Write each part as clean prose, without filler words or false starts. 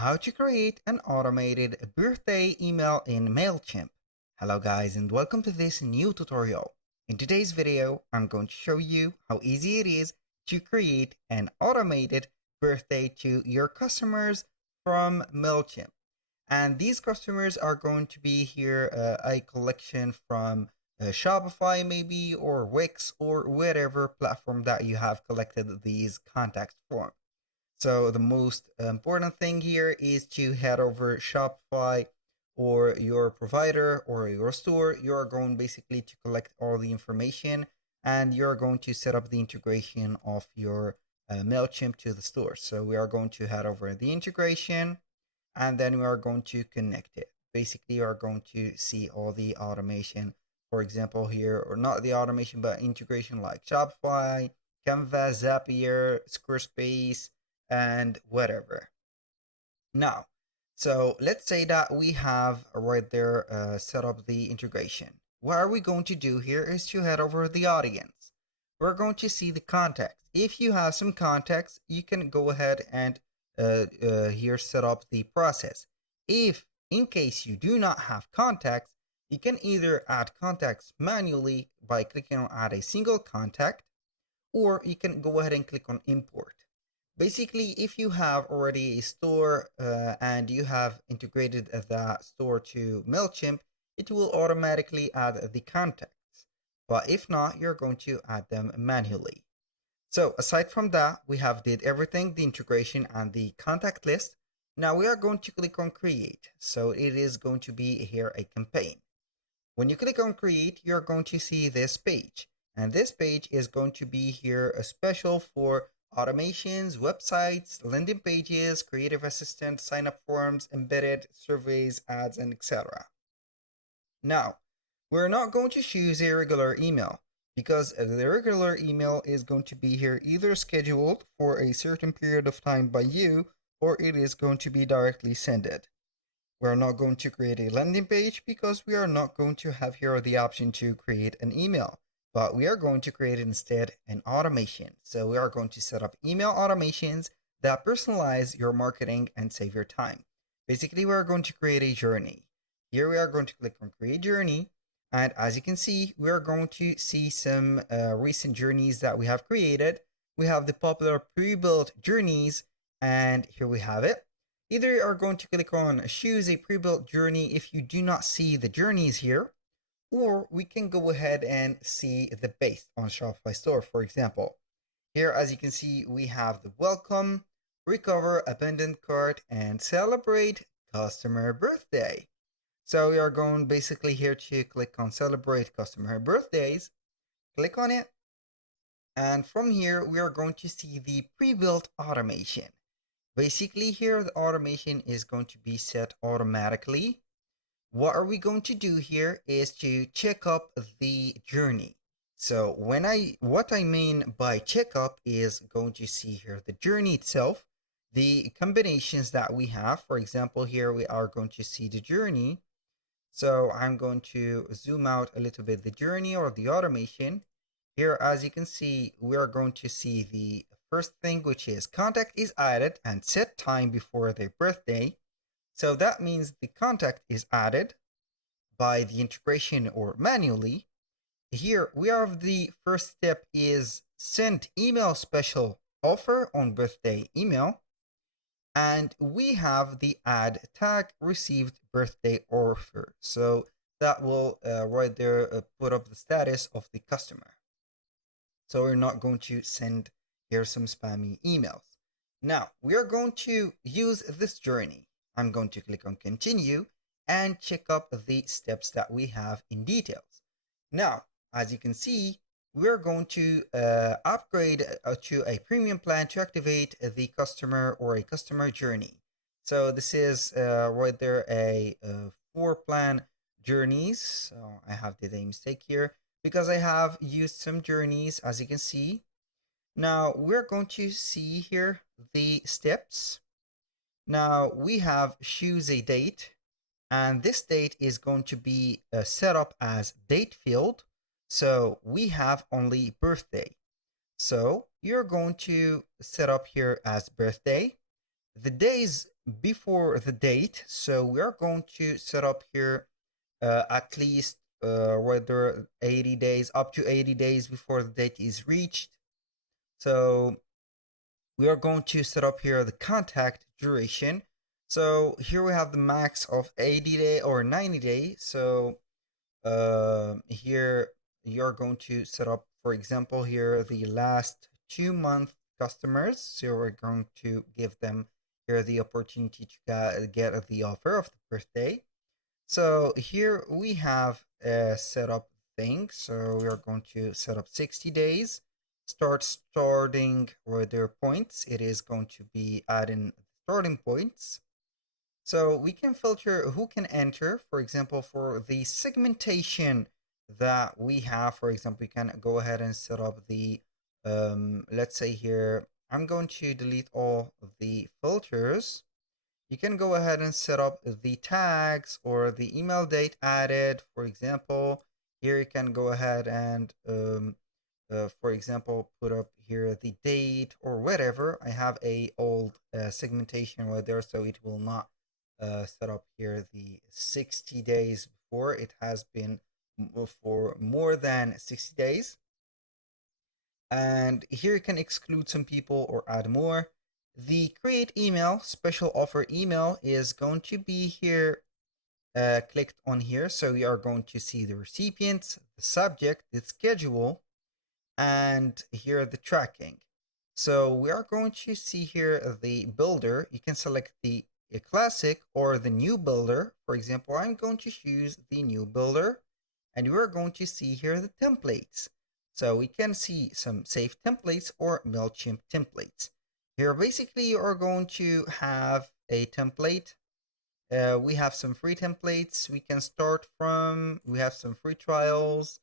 How to create an automated birthday email in Mailchimp. Hello guys and welcome to this new tutorial. In today's video, I'm going to show you how easy it is to create an automated birthday to your customers from Mailchimp. And these customers are going to be here a collection from Shopify maybe, or Wix, or whatever platform that you have collected these contacts from. So the most important thing here is to head over Shopify or your provider or your store. You're going basically to collect all the information, and you're going to set up the integration of your Mailchimp to the store. So we are going to head over the integration, and then we are going to connect it. Basically, you are going to see all the automation, for example here, or not the automation, but integration like Shopify, Canva, Zapier, Squarespace, and whatever. Now, so let's say that we have right there set up the integration. What are we going to do here is to head over the audience. We're going to see the context. If you have some context, you can go ahead and here set up the process. If in case you do not have context, you can either add contacts manually by clicking on add a single contact, or you can go ahead and click on import. Basically, if you have already a store and you have integrated that store to Mailchimp, it will automatically add the contacts. But if not, you're going to add them manually. So aside from that, we have did everything, the integration and the contact list. Now we are going to click on create. So it is going to be here a campaign. When you click on create, you're going to see this page. And this page is going to be here a special for automations, websites, landing pages, creative assistant, sign up forms, embedded surveys, ads, and etc. Now, we're not going to choose a regular email, because the regular email is going to be here either scheduled for a certain period of time by you, or it is going to be directly sent. We're not going to create a landing page because we are not going to have here the option to create an email, but we are going to create instead an automation. So we are going to set up email automations that personalize your marketing and save your time. Basically, we are going to create a journey. Here we are going to click on create journey. And as you can see, we are going to see some recent journeys that we have created. We have the popular pre-built journeys, and here we have it. Either you are going to click on choose a pre-built journey if you do not see the journeys here, or we can go ahead and see the base on Shopify store, for example. Here, as you can see, we have the welcome, recover, abandoned cart, and celebrate customer birthday. So we are going basically here to click on celebrate customer birthdays, click on it, and from here we are going to see the pre-built automation. Basically here the automation is going to be set automatically. What are we going to do here is to check up the journey. So what I mean by checkup is going to see here the journey itself, the combinations that we have. For example, here we are going to see the journey. So I'm going to zoom out a little bit the journey or the automation. Here, as you can see, we are going to see the first thing, which is contact is added and set time before their birthday. So that means the contact is added by the integration or manually. Here we have the first step is send email special offer on birthday email. And we have the add tag received birthday offer. So that will right there put up the status of the customer. So we're not going to send here some spammy emails. Now we are going to use this journey. I'm going to click on continue and check up the steps that we have in details. Now, as you can see, we're going to upgrade to a premium plan to activate the customer or a customer journey. So this is right there a 4-plan journeys. So I have did a mistake here because I have used some journeys, as you can see. Now we're going to see here the steps. Now we have choose a date, and this date is going to be set up as date field. So we have only birthday. So you're going to set up here as birthday. The days before the date. So we are going to set up here at least whether 80 days, up to 80 days before the date is reached. So we are going to set up here the contact duration. So here we have the max of 80 day or 90 days. So here you're going to set up, for example, here the last 2 month customers. So we're going to give them here the opportunity to get the offer of the birthday. So here we have a setup thing. So we are going to set up 60 days. Starting with their points. It is going to be adding starting points. So we can filter who can enter. For example, for the segmentation that we have, for example, we can go ahead and set up the, let's say here, I'm going to delete all of the filters. You can go ahead and set up the tags or the email date added. For example, here you can go ahead and, for example, put up here the date or whatever. I have a old segmentation right there, so it will not set up here the 60 days before. It has been for more than 60 days. And here you can exclude some people or add more. The create email, special offer email, is going to be here clicked on here. So you are going to see the recipient, the subject, the schedule, and here the tracking. So we are going to see here the builder. You can select the classic or the new builder. For example, I'm going to choose the new builder, and we're going to see here the templates. So we can see some safe templates or Mailchimp templates. Here, basically, you are going to have a template. We have some free templates we can start from. We have some free trials.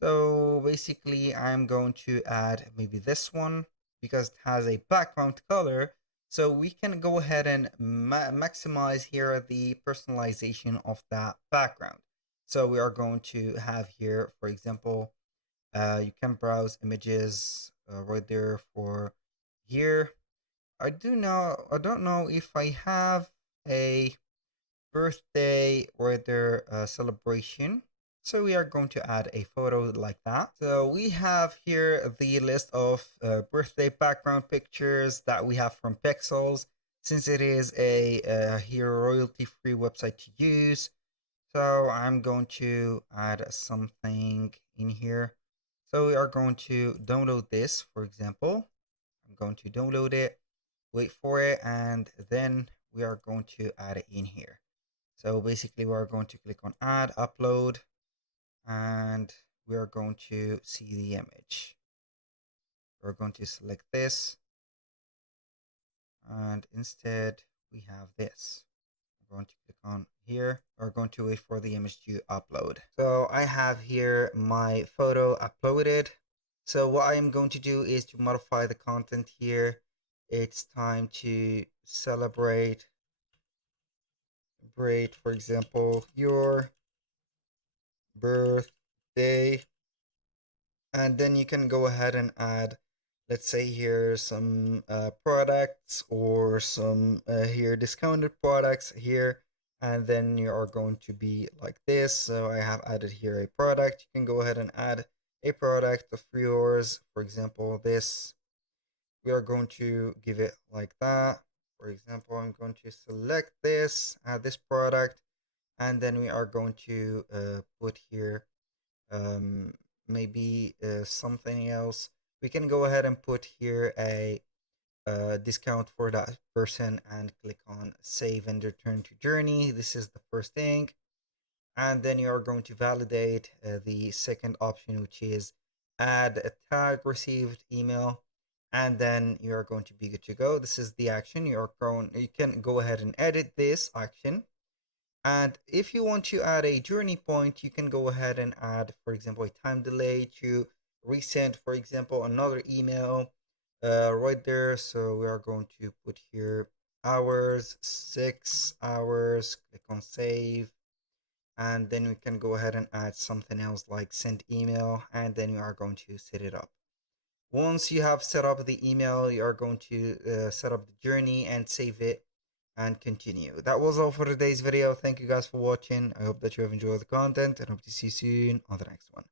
So basically, I'm going to add maybe this one because it has a background color. So we can go ahead and maximize here the personalization of that background. So we are going to have here, for example, you can browse images right there for here. I don't know if I have a birthday or their celebration. So we are going to add a photo like that. So we have here the list of birthday background pictures that we have from Pixels, since it is a here royalty-free website to use. So I'm going to add something in here. So we are going to download this, for example. I'm going to download it, wait for it, and then we are going to add it in here. So basically we are going to click on add, upload, and we are going to see the image. We're going to select this, and instead we have this. I'm going to click on here. We're going to wait for the image to upload. So I have here my photo uploaded. So what I am going to do is to modify the content here. It's time to celebrate, for example, your birthday. And then you can go ahead and add, let's say here, some products or some here discounted products here. And then you are going to be like this. So I have added here a product. You can go ahead and add a product of yours. For example, this. We are going to give it like that. For example, I'm going to select this, add this product, and then we are going to put here maybe something else. We can go ahead and put here a discount for that person and click on save and return to journey. This is the first thing. And then you are going to validate the second option, which is add a tag received email. And then you are going to be good to go. This is the action. You can go ahead and edit this action. And if you want to add a journey point, you can go ahead and add, for example, a time delay to resend, for example, another email right there. So we are going to put here hours, 6 hours, click on save. And then we can go ahead and add something else like send email, and then you are going to set it up. Once you have set up the email, you are going to set up the journey and save it. and continue. That was all for today's video. Thank you guys for watching. I hope that you have enjoyed the content and hope to see you soon on the next one.